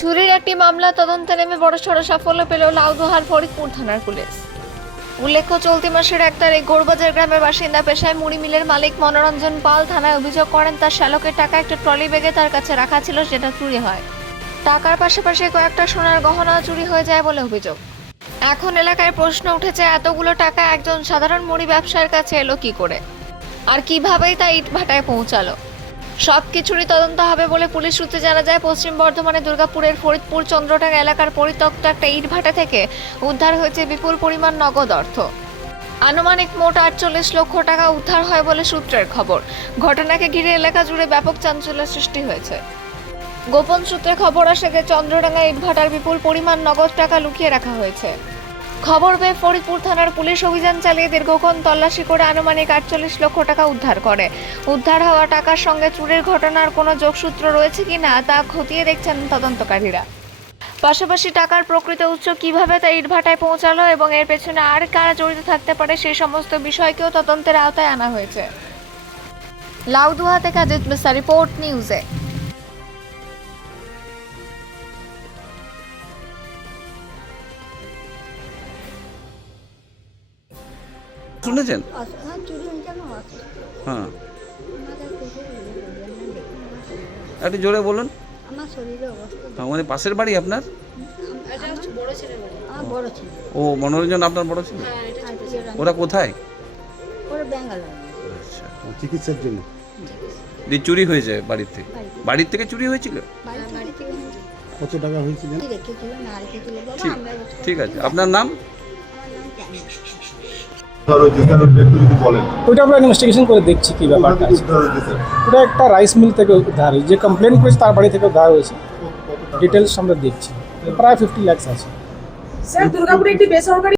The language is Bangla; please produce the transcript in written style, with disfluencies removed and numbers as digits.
চুরির একটি মামলা তদন্তে নেমে বড়সড় সাফল্য পেল লাউদুহার ফরিদপুর থানার পুলিশ। উল্লেখ্য, চলতি মাসের 1 তারিখ গোরবাজার গ্রামের বাসিন্দা পেশায় মুড়ি মিলের মালিক মনোরঞ্জন পাল থানায় অভিযোগ করেন তার শ্যালকের টাকা একটা ট্রলি ব্যাগে তার কাছে রাখা ছিল, যেটা চুরি হয়। টাকার পাশাপাশি কয়েকটা সোনার গহনা চুরি হয়ে যায় বলে অভিযোগ। এখন এলাকায় প্রশ্ন উঠেছে, এতগুলো টাকা একজন সাধারণ মুড়ি ব্যবসায়ীর কাছে এলো কি করে, আর কিভাবেই তা ইটভাটায় পৌঁছালো। সবকিছুরই তদন্ত হবে বলে পুলিশ সূত্রে জানা যায়। পশ্চিম বর্ধমানের দুর্গাপুরের ফরিদপুর চন্দ্রটাঙ্গা এলাকার পরিত্যক্ত একটা ইটভাটা থেকে উদ্ধার হয়েছে বিপুল পরিমাণ নগদ অর্থ। আনুমানিক মোট 48 লক্ষ টাকা উদ্ধার হয় বলে সূত্রের খবর। ঘটনাকে ঘিরে এলাকা জুড়ে ব্যাপক চাঞ্চল্যের সৃষ্টি হয়েছে। গোপন সূত্রে খবর আসে যে চন্দ্রটাঙ্গা ইটভাটার বিপুল পরিমাণ নগদ টাকা লুকিয়ে রাখা হয়েছে। খবর পেয়ে ফরিদপুর থানার পুলিশ অভিযান চালিয়ে দীর্ঘক্ষণ তল্লাশি করে আনুমানিক 48 লক্ষ টাকা উদ্ধার করে। উদ্ধার হওয়া টাকার সঙ্গে চুরির ঘটনার কোনো যোগসূত্র রয়েছে কিনা তা খতিয়ে দেখছেন তদন্তকারীরা। পাশাপাশি টাকার প্রকৃত উৎস কিভাবে তা ইটভাটায় পৌঁছালো এবং এর পেছনে আর কারা জড়িত থাকতে পারে সেই সমস্ত বিষয়কেও তদন্তের আওতায় আনা হয়েছে। লাউদুহা থেকে আজিত মিশ্রা, রিপোর্ট নিউজে। শুনেছেন? হ্যাঁ, একটু জোরে বলুন। আমার শরীরে অবস্থা আমাদের পাশের বাড়ি আপনার? বড় ছিল। ও, মনোরঞ্জন আপনার বড় ছিল? ওরা কোথায়? ওরা ব্যাঙ্গালোর। আচ্ছা, চিকিৎসার জন্য দিয়ে চুরি হয়েছে বাড়ির থেকে? বাড়ির থেকে চুরি হয়েছিল? বাড়ি থেকে কত টাকা হয়েছিল? রেখেছিল না রেখেছিল বাবা, ঠিক আমরা ঠিক আছে, আপনার নাম? ওইটা আমরা ইনভেস্টিগেশন করে দেখছি কি ব্যাপারটা আছে। ওটা একটা রাইস মিল থেকে উদ্ধার হয়েছে, যে কমপ্লেন করেছে তার বাড়ি থেকে উদ্ধার হয়েছে। ডিটেলস আমরা দেখছি, প্রায় 50 লাখ আছে। স্যার, দুর্গাপুরে একটি বেসরকারি